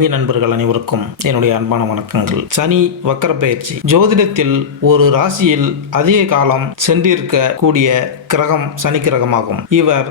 ஆன்மீக நண்பர்கள் அனைவருக்கும் என்னுடைய அன்பான வணக்கங்கள். சனி வக்கர பயிற்சி. ஜோதிடத்தில் ஒரு ராசியில் அதிக காலம் சென்றிருக்க கூடிய கிரகம் சனி கிரகமாகும். இவர்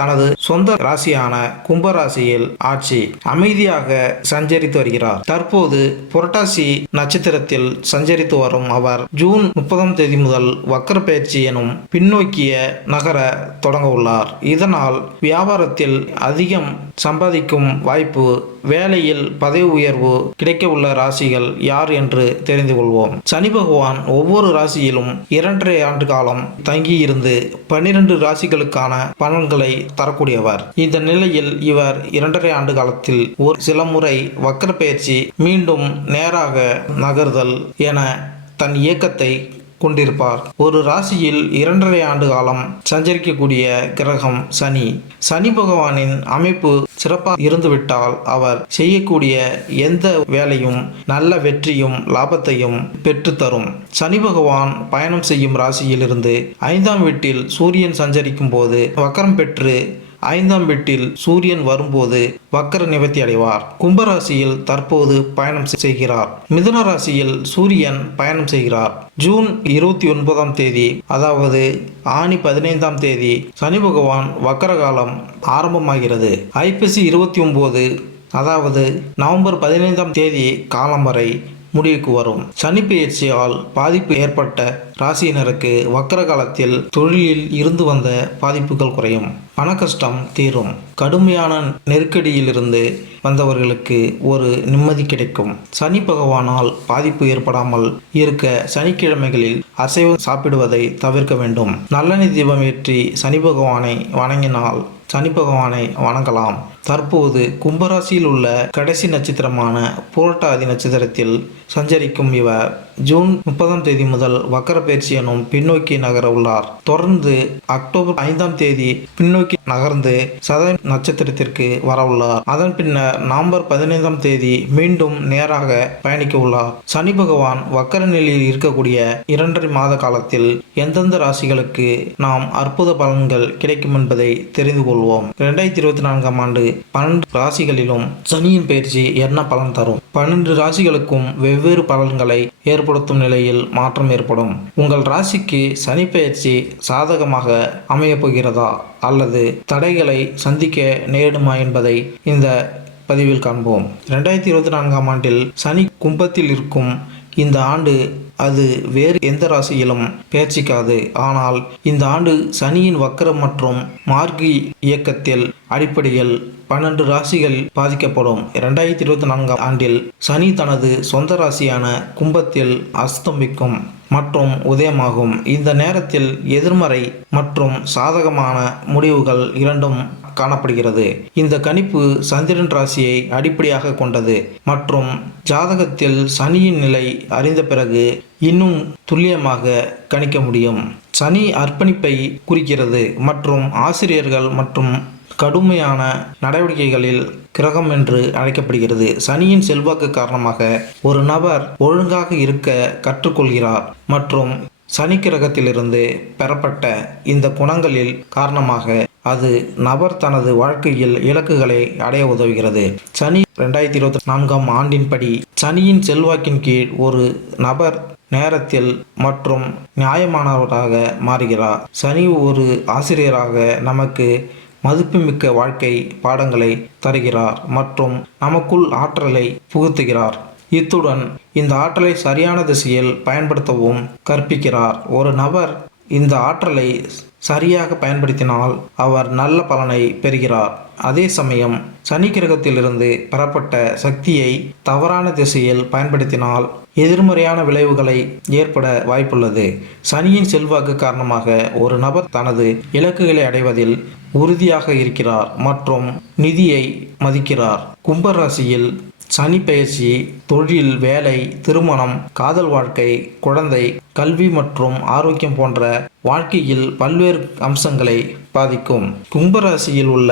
தனது சொந்த ராசியான கும்பராசியில் ஆட்சி அமைதியாக சஞ்சரித்து வருகிறார். தற்போது புரட்டாசி நட்சத்திரத்தில் சஞ்சரித்து வரும் அவர் ஜூன் 30 முதல் வக்கர பயிற்சி எனும் பின்னோக்கிய நகர தொடங்க உள்ளார். இதனால் வியாபாரத்தில் அதிகம் சம்பாதிக்கும் வாய்ப்பு, வேலையில் பதவி உயர்வு கிடைக்க உள்ள ராசிகள் யார் என்று தெரிந்து கொள்வோம். சனி பகவான் ஒவ்வொரு ராசியிலும் 2.5 ஆண்டு காலம் தங்கியிருந்து 12 ராசிகளுக்கான பலன்களை தரக்கூடியவர். இந்த நிலையில் இவர் 2.5 ஆண்டு காலத்தில் ஒரு சில முறை வக்கர பயிற்சி, மீண்டும் நேராக நகர்தல் என தன் இயக்கத்தை கொண்டிருப்பார். ஒரு ராசியில் 2.5 ஆண்டு காலம் சஞ்சரிக்கக்கூடிய கிரகம் சனி. சனி பகவானின் அமைப்பு சிறப்பாக இருந்துவிட்டால் அவர் செய்யக்கூடிய எந்த வேலையும் நல்ல வெற்றியும் லாபத்தையும் பெற்றுத்தரும். சனி பகவான் பயணம் செய்யும் ராசியிலிருந்து 5ஆம் வீட்டில் சூரியன் சஞ்சரிக்கும் போது வக்கரம் பெற்று 5ஆம் வீட்டில் சூரியன் வரும்போது வக்கர நிவர்த்தி அடைவார். கும்பராசியில் தற்போது பயணம் செய்கிறார். மிதுன ராசியில் சூரியன் பயணம் செய்கிறார். ஜூன் 29ஆம் தேதி, அதாவது ஆனி 15ஆம் தேதி சனி பகவான் வக்கர காலம் ஆரம்பமாகிறது. ஐப்பசி 29, அதாவது நவம்பர் 15ஆம் தேதி காலம் வரை முடிவுக்கு வரும். சனி பெயர்ச்சியால் பாதிப்பு ஏற்பட்ட ராசியினருக்கு வக்கர காலத்தில் தொழிலில் இருந்து வந்த பாதிப்புகள் குறையும், பண கஷ்டம் தீரும், கடுமையான நெருக்கடியிலிருந்து வந்தவர்களுக்கு ஒரு நிம்மதி கிடைக்கும். சனி பகவானால் பாதிப்பு ஏற்படாமல் இருக்க சனிக்கிழமைகளில் அசைவம் சாப்பிடுவதை தவிர்க்க வேண்டும். நல்லெண்ணெய் தீபம் ஏற்றி சனி பகவானை வணங்கினால் சனி பகவானை வணங்கலாம். தற்போது கும்பராசியில் உள்ள கடைசி நட்சத்திரமான புரட்டாதி நட்சத்திரத்தில் சஞ்சரிக்கும் இவர் ஜூன் 30ஆம் தேதி முதல் வக்கர பயிற்சி எனும் பின்னோக்கி நகர உள்ளார். தொடர்ந்து அக்டோபர் 5ஆம் தேதி பின்னோக்கி நகர்ந்து சதய நட்சத்திரத்திற்கு வர உள்ளார். அதன் பின்னர் நவம்பர் 15ஆம் தேதி மீண்டும் நேராக பயணிக்க உள்ளார். சனி பகவான் வக்கர நிலையில் இருக்கக்கூடிய 2.5 மாத காலத்தில் எந்தெந்த ராசிகளுக்கு நாம் அற்புத பலன்கள் கிடைக்கும் என்பதை தெரிந்து கொள்வோம். 2024ஆம் ஆண்டு 12 ராசிகளிலும் சனியின் பயிற்சி என்ன பலன் தரும்? 12 ராசிகளுக்கும் வெவ்வேறு பலன்களை ஏற்படுத்தும் நிலையில் மாற்றம் ஏற்படும். உங்கள் ராசிக்கு சனி பயிற்சி சாதகமாக அமையப் போகிறதா அல்லது தடைகளை சந்திக்க நேரிடுமா என்பதை இந்த பதிவில் காண்போம். 2024ஆம் ஆண்டில் சனி கும்பத்தில் இருக்கும் இந்த ஆண்டு அது வேறு எந்த ராசியிலும் பெயர்ச்சிக்காது. ஆனால் இந்த ஆண்டு சனியின் வக்கரம் மற்றும் மார்கி இயக்கத்தில் அடிப்படையில் 12 ராசிகள் பாதிக்கப்படும். 2024ஆம் ஆண்டில் சனி தனது சொந்த ராசியான கும்பத்தில் அஸ்தமிக்கும் மற்றும் உதயமாகும். இந்த நேரத்தில் எதிர்மறை மற்றும் சாதகமான முடிவுகள் இரண்டும் காணப்படுகிறது. இந்த கணிப்பு சந்திரன் ராசியை அடிப்படையாக கொண்டது மற்றும் ஜாதகத்தில் சனியின் நிலை அறிந்த பிறகு இன்னும் துல்லியமாக கணிக்க முடியும். சனி அர்ப்பணிப்பை குறிக்கிறது மற்றும் ஆசிரியர்கள் மற்றும் கடுமையான நடவடிக்கைகளில் கிரகம் என்று அழைக்கப்படுகிறது. சனியின் செல்வாக்கு காரணமாக ஒரு நபர் ஒழுங்காக இருக்க கற்றுக்கொள்கிறார் மற்றும் சனி கிரகத்திலிருந்து பெறப்பட்ட இந்த குணங்களில் காரணமாக அது நபர் தனது வாழ்க்கையில் இலக்குகளை அடைய உதவுகிறது. சனி 2024ஆம் ஆண்டின்படி சனியின் செல்வாக்கின் கீழ் ஒரு நபர் நேரத்தில் மற்றும் நியாயமானவராக மாறுகிறார். சனி ஒரு ஆசிரியராக நமக்கு மதிப்புமிக்க வாழ்க்கை பாடங்களை தருகிறார் மற்றும் நமக்குள் ஆற்றலை புகுத்துகிறார். இத்துடன் இந்த ஆற்றலை சரியான திசையில் பயன்படுத்தவும் கற்பிக்கிறார். ஒரு நபர் இந்த ஆற்றலை சரியாக பயன்படுத்தினால் அவர் நல்ல பலனை பெறுகிறார். அதே சமயம் சனி கிரகத்திலிருந்து பெறப்பட்ட சக்தியை தவறான திசையில் பயன்படுத்தினால் எதிர்மறையான விளைவுகளை ஏற்பட வாய்ப்புள்ளது. சனியின் செல்வாக்கு காரணமாக ஒரு நபர் தனது இலக்குகளை அடைவதில் உறுதியாக இருக்கிறார் மற்றும் நிதியை மதிக்கிறார். கும்பராசியில் சனி பெயர்ச்சி தொழில், வேலை, திருமணம், காதல் வாழ்க்கை, குழந்தை, கல்வி மற்றும் ஆரோக்கியம் போன்ற வாழ்க்கையில் பல்வேறு அம்சங்களை பாதிக்கும். கும்பராசியில் உள்ள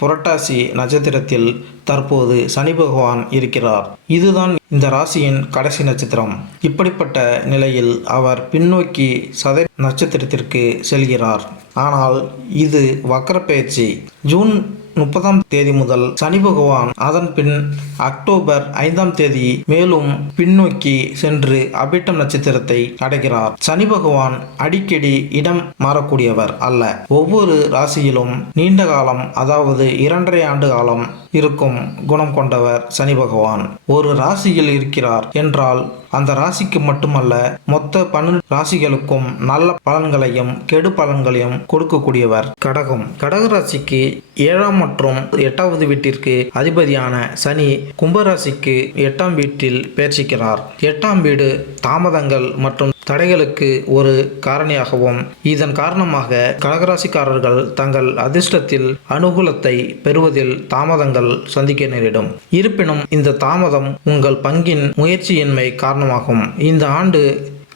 புரட்டாசி நட்சத்திரத்தில் தற்போது சனி பகவான் இருக்கிறார். இதுதான் இந்த ராசியின் கடைசி நட்சத்திரம். இப்படிப்பட்ட நிலையில் அவர் பின்னோக்கி சதய நட்சத்திரத்திற்கு செல்கிறார். ஆனால் இது வக்கர பெயர்ச்சி. ஜூன் 30ஆம் தேதி முதல் சனி பகவான் அதன் பின் அக்டோபர் 5ஆம் தேதி மேலும் பின்னோக்கி சென்று அபிட்டம் நட்சத்திரத்தை அடைகிறார். சனி பகவான் அடிக்கடி இடம் மாறக்கூடியவர் அல்ல. ஒவ்வொரு ராசியிலும் நீண்ட காலம், அதாவது 2.5 ஆண்டு காலம் இருக்கும் குணம் கொண்டவர் சனி பகவான். ஒரு ராசியில் இருக்கிறார் என்றால் அந்த ராசிக்கு மட்டுமல்ல, மொத்த 12 ராசிகளுக்கும் நல்ல பலன்களையும் கெடு பலன்களையும் கொடுக்கக்கூடியவர் கடகம். கடக ராசிக்கு 7ஆம் மற்றும் 8வது வீட்டிற்கு அதிபதியான சனி கும்பராசிக்கு 8ஆம் வீட்டில் பேர்ச்சிக்கிறார். 8ஆம் வீடு தாமதங்கள் மற்றும் தடைகளுக்கு ஒரு காரணியாகவும், இதன் காரணமாக கடகராசிக்காரர்கள் தங்கள் அதிர்ஷ்டத்தில் அனுகூலத்தை பெறுவதில் தாமதங்கள் சந்திக்க நேரிடும். இருப்பினும் இந்த தாமதம் உங்கள் பங்கின் முயற்சியின்மை காரணமாகும். இந்த ஆண்டு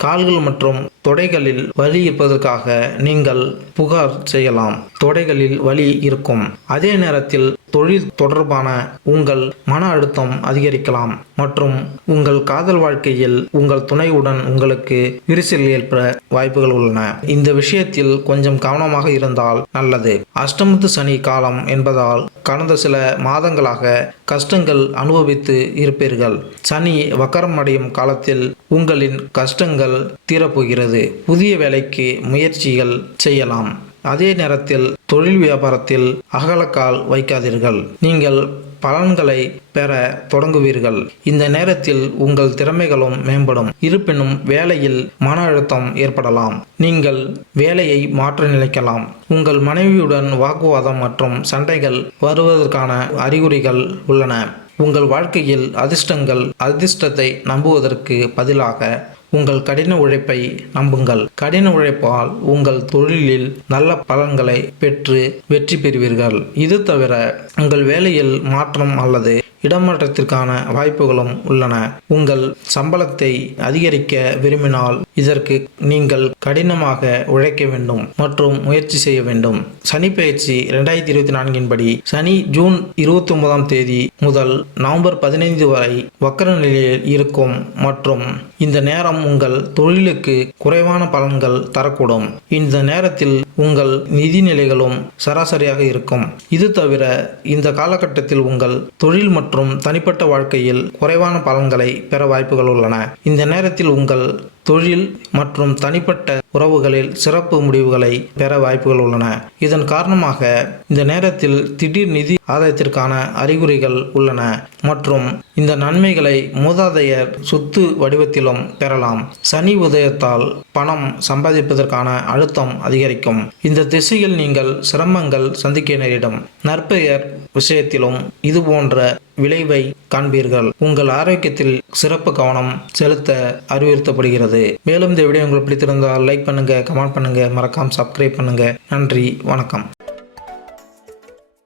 கால்கள் மற்றும் தொடைகளில் வலி இருப்பதற்காக நீங்கள் புகார் செய்யலாம். தொடைகளில் வலி இருக்கும். அதே நேரத்தில் தொழில் தொடர்பான உங்கள் மன அழுத்தம் அதிகரிக்கலாம் மற்றும் உங்கள் காதல் வாழ்க்கையில் உங்கள் துணையுடன் உங்களுக்கு விரிசல் ஏற்பட வாய்ப்புகள் உள்ளன. இந்த விஷயத்தில் கொஞ்சம் கவனமாக இருந்தால் நல்லது. அஷ்டமத்து சனி காலம் என்பதால் கடந்த சில மாதங்களாக கஷ்டங்கள் அனுபவித்து இருப்பீர்கள். சனி வக்கரம் அடையும் காலத்தில் உங்களின் கஷ்டங்கள் தீரப்போகிறது. புதிய வேலைக்கு முயற்சிகள் செய்யலாம். அதே நேரத்தில் தொழில் வியாபாரத்தில் அகலக்கால் வைக்காதீர்கள். நீங்கள் பலன்களை பெற தொடங்குவீர்கள். இந்த நேரத்தில் உங்கள் திறமைகளும் மேம்படும். இருப்பினும் வேலையில் மன அழுத்தம் ஏற்படலாம். நீங்கள் வேலையை மாற்ற நினைக்கலாம். உங்கள் மனைவியுடன் வாக்குவாதம் மற்றும் சண்டைகள் வருவதற்கான அறிகுறிகள் உள்ளன. உங்கள் வாழ்க்கையில் அதிர்ஷ்டத்தை நம்புவதற்கு பதிலாக உங்கள் கடின உழைப்பை நம்புங்கள். கடின உழைப்பால் உங்கள் தொழிலில் நல்ல பலன்களை பெற்று வெற்றி பெறுவீர்கள். இது தவிர உங்கள் வேலையில் மாற்றம் அல்லது இடமாற்றத்திற்கான வாய்ப்புகளும் உள்ளன. உங்கள் சம்பளத்தை அதிகரிக்க விரும்பினால் இதற்கு நீங்கள் கடினமாக உழைக்க வேண்டும் மற்றும் முயற்சி செய்ய வேண்டும். சனி பெயர்ச்சி 2024 படி சனி ஜூன் 29ஆம் தேதி முதல் நவம்பர் 15 வரை வக்கர நிலையில் இருக்கும் மற்றும் இந்த நேரம் உங்கள் தொழிலுக்கு குறைவான பலன்கள் தரக்கூடும். இந்த நேரத்தில் உங்கள் நிதி நிலைகளும் சராசரியாக இருக்கும். இது தவிர இந்த காலகட்டத்தில் உங்கள் தொழில் மற்றும் தனிப்பட்ட வாழ்க்கையில் குறைவான பலன்களை பெற வாய்ப்புகள் உள்ளன. இந்த நேரத்தில் உங்கள் தொழில் மற்றும் தனிப்பட்ட உறவுகளில் சிறப்பு முடிவுகளை பெற வாய்ப்புகள் உள்ளன. இதன் காரணமாக இந்த நேரத்தில் திடீர் நிதி ஆதாயத்திற்கான அறிகுறிகள் உள்ளன மற்றும் இந்த நன்மைகளை மூதாதையர் சொத்து வடிவத்திலும் பெறலாம். சனி உதயத்தால் பணம் சம்பாதிப்பதற்கான அழுத்தம் அதிகரிக்கும். இந்த திசையில் நீங்கள் சிரமங்கள் சந்திக்க நேரிடும். நற்பெயர் விஷயத்திலும் இது போன்ற விளைவை காண்பீர்கள். உங்கள் ஆரோக்கியத்தில் சிறப்பு கவனம் செலுத்த அறிவுறுத்தப்படுகிறது. மேலும் இந்த வீடியோ உங்களுக்கு பிடித்திருந்தால் லைக் பண்ணுங்க, கமெண்ட் பண்ணுங்க, மறக்காம சப்ஸ்கிரைப் பண்ணுங்க. நன்றி, வணக்கம்.